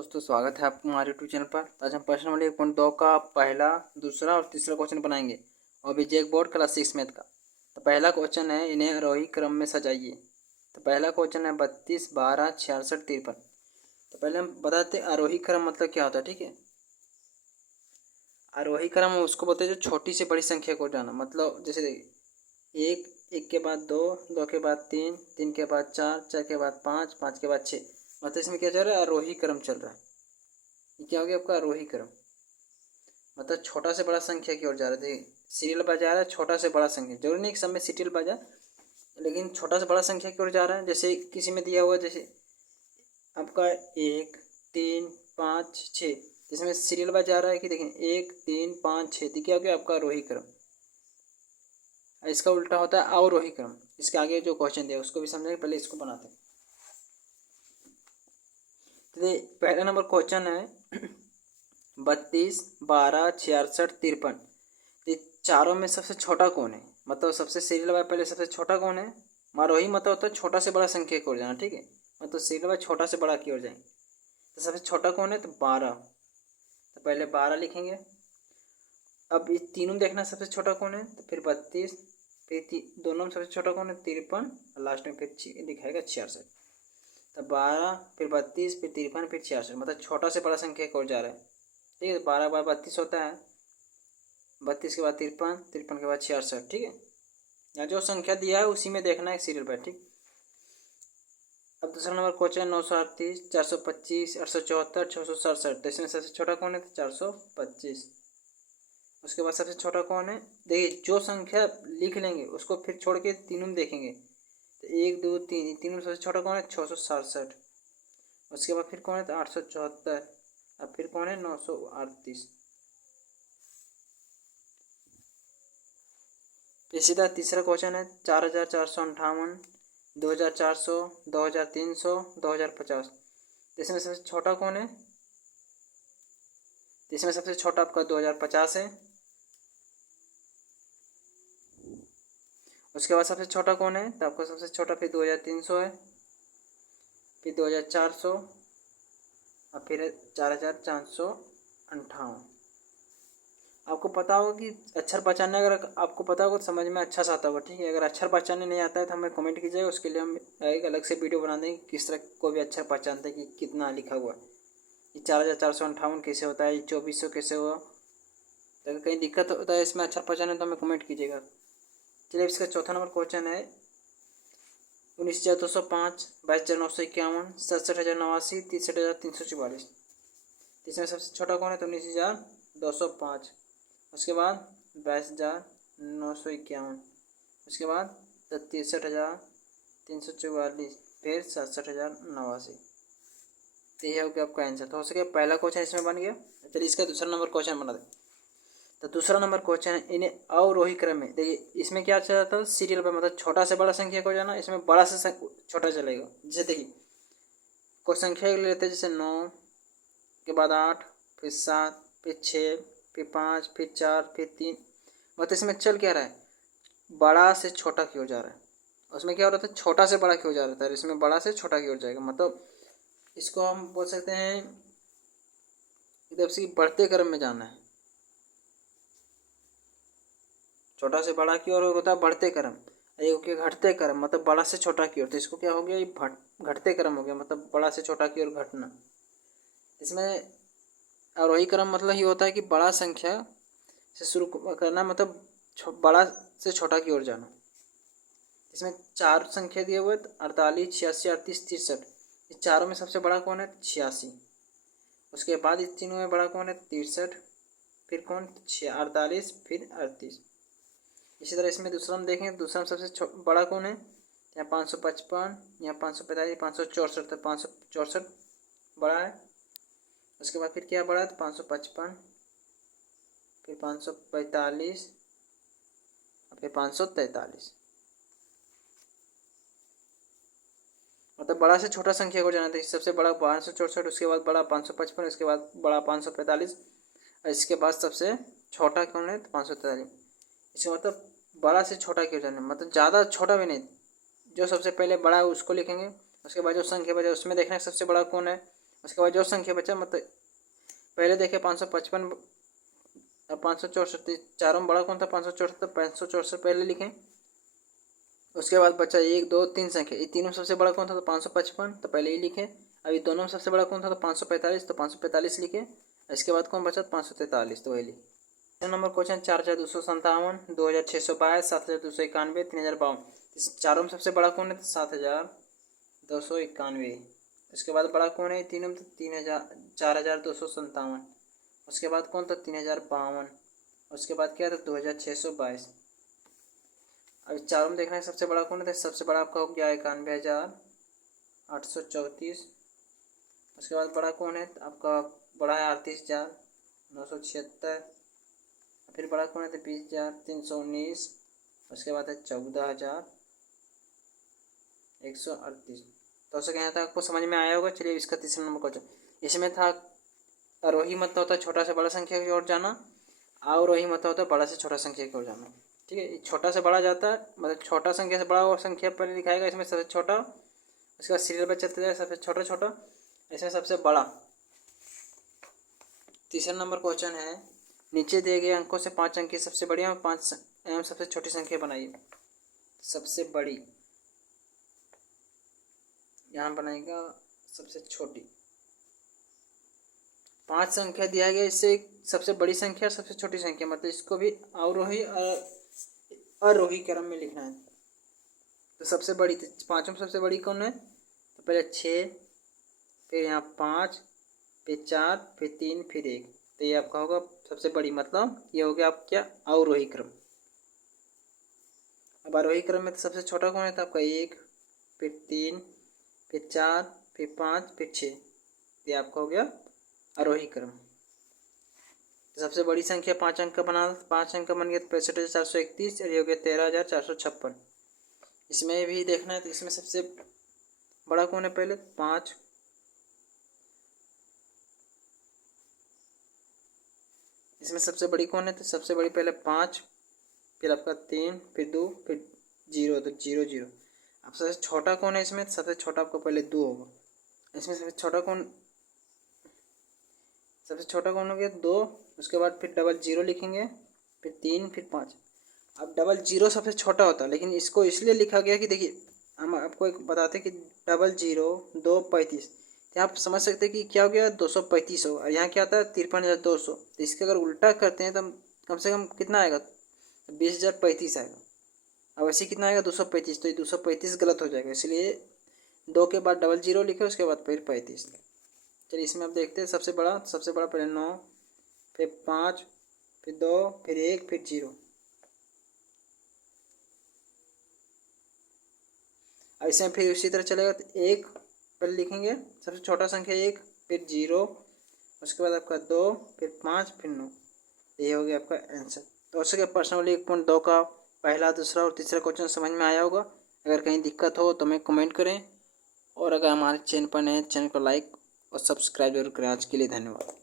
दोस्तों, स्वागत है आपको हमारे यूट्यूब चैनल पर। आज हम प्रश्न नंबर 1.2 का पहला, दूसरा और तीसरा क्वेश्चन बनाएंगे और भी जैक बोर्ड क्लास 6 मैथ का। तो पहला क्वेश्चन है, इन्हें आरोही क्रम में सजाइए। तो पहला क्वेश्चन है 32, 12, 66, 53। तो पहले हम बताते हैं आरोही क्रम मतलब क्या होता है। ठीक है, आरोही क्रम उसको बोलते हैं जो छोटी से बड़ी संख्या को जाना। मतलब जैसे देखिए, एक के बाद दो, दो के बाद तीन, तीन के बाद चार, चार के बाद पाँच, पाँच के बाद छः। मतलब इसमें क्या चल रहा है, आरोही क्रम चल रहा है। ये क्या हो गया आपका आरोही क्रम। मतलब छोटा से बड़ा संख्या की ओर जा रहा है। सीरियल बाय जा रहा है, छोटा से बड़ा संख्या, जरूरी नहीं कि सब में सीरियल बाय जाए, लेकिन छोटा से बड़ा संख्या की ओर जा रहा है। जैसे किसी में दिया हुआ, जैसे आपका एक, तीन, पाँच, छः, जिसमें सीरियल बाय जा रहा है कि देखिए एक, तीन, पाँच, छः, तो क्या हो गया आपका आरोही क्रम। इसका उल्टा होता है अवरोही क्रम। इसके आगे जो क्वेश्चन दिया उसको भी समझेंगे, पहले इसको बनाते हैं। तो पहला नंबर क्वेश्चन है 32, 12, 66, 53। ये चारों में सबसे छोटा कौन है। मतलब सबसे सीरियल बाय पहले सबसे छोटा कौन है। आरोही मतलब होता है छोटा से बड़ा संख्या की ओर जाना। ठीक है, मतलब सीरियल बाय छोटा से बड़ा की ओर जाएंगे। तो सबसे छोटा कौन है, तो 12। तो पहले 12 लिखेंगे। अब इस तीनों में देखना सबसे छोटा कौन है, तो फिर 32, फिर दोनों में सबसे छोटा कौन है, 53, और लास्ट में फिर दिखाएगा 66। तो 12, फिर 32, फिर 53, फिर 66। मतलब छोटा से बड़ा संख्या की ओर जा रहा है। ठीक है, 12 बार 32 होता है, 32 के बाद 53, 53 के बाद 66। ठीक है, या जो संख्या दिया है उसी में देखना है सीरियल पर। ठीक, अब दूसरा नंबर क्वेश्चन 938, 425, 874, 667। तो इसमें सबसे छोटा कौन है, तो 425। उसके बाद सबसे छोटा कौन है, देखिए जो संख्या लिख लेंगे उसको फिर छोड़ के तीनों में देखेंगे। तो एक, दो, तीन, तीनों में सबसे छोटा कौन है, 667। उसके बाद फिर कौन है, तो 874। अब फिर कौन है, 938। इसी तरह तीसरा क्वेश्चन है 4458, 2400, 2300, 2050। इसमें सबसे छोटा कौन है, इसमें सबसे छोटा आपका 2050 है। उसके बाद सबसे छोटा कौन है, तो आपका सबसे छोटा फिर 2300 है, फिर 2400, और फिर 4458। आपको पता होगा कि अक्षर पहचानने, अगर आपको पता होगा तो समझ में अच्छा सा आता होगा। ठीक है, अगर अक्षर पहचानने नहीं आता है तो हमें कमेंट कीजिएगा, उसके लिए हम एक अलग से वीडियो बना देंगे किस तरह को भी अक्षर पहचानते हैं कि कितना लिखा हुआ है। ये 4458 कैसे होता है, ये 2400 कैसे हुआ। तो अगर कहीं दिक्कत होता है इसमें अक्षर पहचानने तो हमें कमेंट कीजिएगा। चलिए, इसका चौथा नंबर क्वेश्चन है 19,205, 22,951, 67,089, 63,344। इसमें सबसे छोटा कौन है, तो 19,205। उसके बाद 22,951। उसके बाद 63,344, फिर 67,089। तो ये हो गया आपका आंसर। तो हो सके पहला क्वेश्चन इसमें बन गया। चलिए, इसका दूसरा नंबर क्वेश्चन बना दें। तो दूसरा नंबर क्वेश्चन है, इन्हें अवरोही क्रम में। देखिए इसमें क्या चल रहा था, सीरियल पर, मतलब छोटा से बड़ा संख्या को जाना। इसमें बड़ा से छोटा चलेगा। जैसे देखिए कोई संख्या ले लेते हैं, जैसे 9 के बाद 8, फिर 7, फिर 6, फिर 5, फिर 4, फिर 3। मतलब इसमें चल क्या रहा है, बड़ा से छोटा की ओर जा रहा है। उसमें क्या हो रहा था, छोटा से बड़ा की ओर जा रहा था, इसमें बड़ा से छोटा की ओर जाएगा। मतलब इसको हम बोल सकते हैं इधर से बढ़ते क्रम में जाना है। छोटा से बड़ा की ओर होता है बढ़ते क्रम, ये हो गया घटते क्रम, मतलब बड़ा से छोटा की ओर। तो इसको क्या हो गया, ये घटते क्रम हो गया, मतलब बड़ा से छोटा की ओर घटना। इसमें आरोही क्रम मतलब ये होता है कि बड़ा संख्या से शुरू करना, मतलब बड़ा से छोटा की ओर जाना। इसमें चार संख्या दिए हुए, 48, 86, 38, 63। इस चारों में सबसे बड़ा कौन है, 86। उसके बाद इस तीनों में बड़ा कौन है, 63, फिर कौन, 48, फिर 38। इसी तरह इसमें दूसरा हम देखें, दूसरा में सबसे बड़ा कौन है, यहाँ 555, यहाँ 545, 564। तो 564 बड़ा है। उसके बाद फिर क्या बड़ा है, तो 555, फिर 545, और फिर 543। मतलब बड़ा से छोटा संख्या को जाना था। सबसे बड़ा 564, उसके बाद बड़ा 555, उसके बाद बड़ा 545, और इसके बाद सबसे छोटा कौन है, तो 543। इसका मतलब बड़ा से छोटा क्यों जाना, मतलब ज़्यादा छोटा भी नहीं, जो सबसे पहले बड़ा है उसको लिखेंगे। उसके बाद जो संख्या बचे उसमें देखना है सबसे बड़ा कौन है, उसके बाद जो संख्या बचा मतलब पहले देखे 555 और 564, चारों में बड़ा कौन था 564, तो 564 पहले लिखें। उसके बाद बचा 1 2 3 संख्या, ये तीनों में सबसे बड़ा कौन था तो 555, तो पहले ही लिखे। अभी दोनों में सबसे बड़ा कौन था तो 545, तो 545 लिखे। इसके बाद कौन बचा 543, तो वही लिखे। Number question 4257, 2622, 7291, 3052। चारों में सबसे बड़ा कौन है तो 7291। उसके बाद बड़ा कौन है तीनों में तो 4257। उसके बाद कौन था 3052। उसके बाद क्या था 2622। अब चारों में देखना है सबसे बड़ा कौन है, सबसे बड़ा आपका हो गया 91,834। उसके बाद बड़ा कौन है आपका बड़ा है 38,976। फिर बड़ा कौन है तो 20,319। उसके बाद है 14,138। तो ऐसा कहना था आपको समझ में आया होगा। चलिए इसका तीसरा नंबर क्वेश्चन, इसमें था आरोही मतलब होता है छोटा से बड़ा संख्या की ओर जाना, अवरोही मतलब होता है बड़ा से छोटा संख्या की ओर जाना। ठीक है, छोटा से बड़ा जाता है मतलब छोटा संख्या से बड़ा और संख्या पहले लिखाएगा, इसमें सबसे छोटा। उसके बाद सीरियल पर चलते जाए सबसे छोटा छोटा, इसमें सबसे बड़ा। तीसरा नंबर क्वेश्चन है, नीचे दिए गए अंकों से 5 अंक की सबसे बड़ी और 5 एवं सबसे छोटी संख्या बनाइए। सबसे बड़ी यहाँ बनाएगा, सबसे छोटी। 5 संख्या दिया गया, इससे सबसे बड़ी संख्या और सबसे छोटी संख्या मतलब इसको भी अवरोही और आरोही क्रम में लिखना है। तो सबसे बड़ी पाँचों में सबसे बड़ी कौन है तो पहले 6, फिर यहाँ 5, फिर 4, फिर 3, फिर 1। तो ये आपका होगा सबसे बड़ी, मतलब ये हो गया आप क्या अवरोही क्रम। अब आरोही क्रम में तो सबसे छोटा कौन है तो आपका 1, फिर 3, फिर 4, फिर 5, फिर 6। ये आपका हो गया आरोही क्रम। तो सबसे बड़ी संख्या 5 अंक का बना, 5 अंक का बन गया 65,431 और ये हो गया 13,456। इसमें भी देखना है तो इसमें सबसे बड़ा कौन है पहले 5, इसमें सबसे बड़ी कौन है तो सबसे बड़ी पहले 5, फिर आपका 3, फिर 2, फिर 0, तो 0 0। अब सबसे छोटा कौन है इसमें, सबसे छोटा आपको पहले 2 होगा। इसमें सबसे छोटा कौन हो गया 2। उसके बाद फिर डबल 0 लिखेंगे, फिर 3, फिर 5। अब डबल 0 सबसे छोटा होता है, लेकिन इसको इसलिए लिखा गया कि देखिए हम आपको एक बताते हैं कि डबल 0 2 35। तो आप समझ सकते हैं कि क्या हो गया 235 हो, और यहाँ क्या आता है 53,200। तो इसके अगर उल्टा करते हैं तो कम से कम कितना आएगा 20,035 आएगा। अब ऐसे कितना आएगा 235, तो ये 235 गलत हो जाएगा, इसलिए 2 के बाद डबल 0 लिखे, उसके बाद फिर 35। चलिए इसमें आप देखते हैं सबसे बड़ा पहले 9, फिर 5, फिर 2, फिर 1, फिर 0। अब इसमें फिर उसी तरह चलेगा तो 1 पहले लिखेंगे, सबसे छोटा संख्या 1, फिर 0, उसके बाद आपका 2, फिर 5, फिर 9। ये हो गया आपका आंसर। तो उसके पर्सनली 1.2 का पहला, दूसरा और तीसरा क्वेश्चन समझ में आया होगा। अगर कहीं दिक्कत हो तो हमें कमेंट करें, और अगर हमारे चैनल पर नए चैनल को लाइक और सब्सक्राइब जरूर करें। आज के लिए धन्यवाद।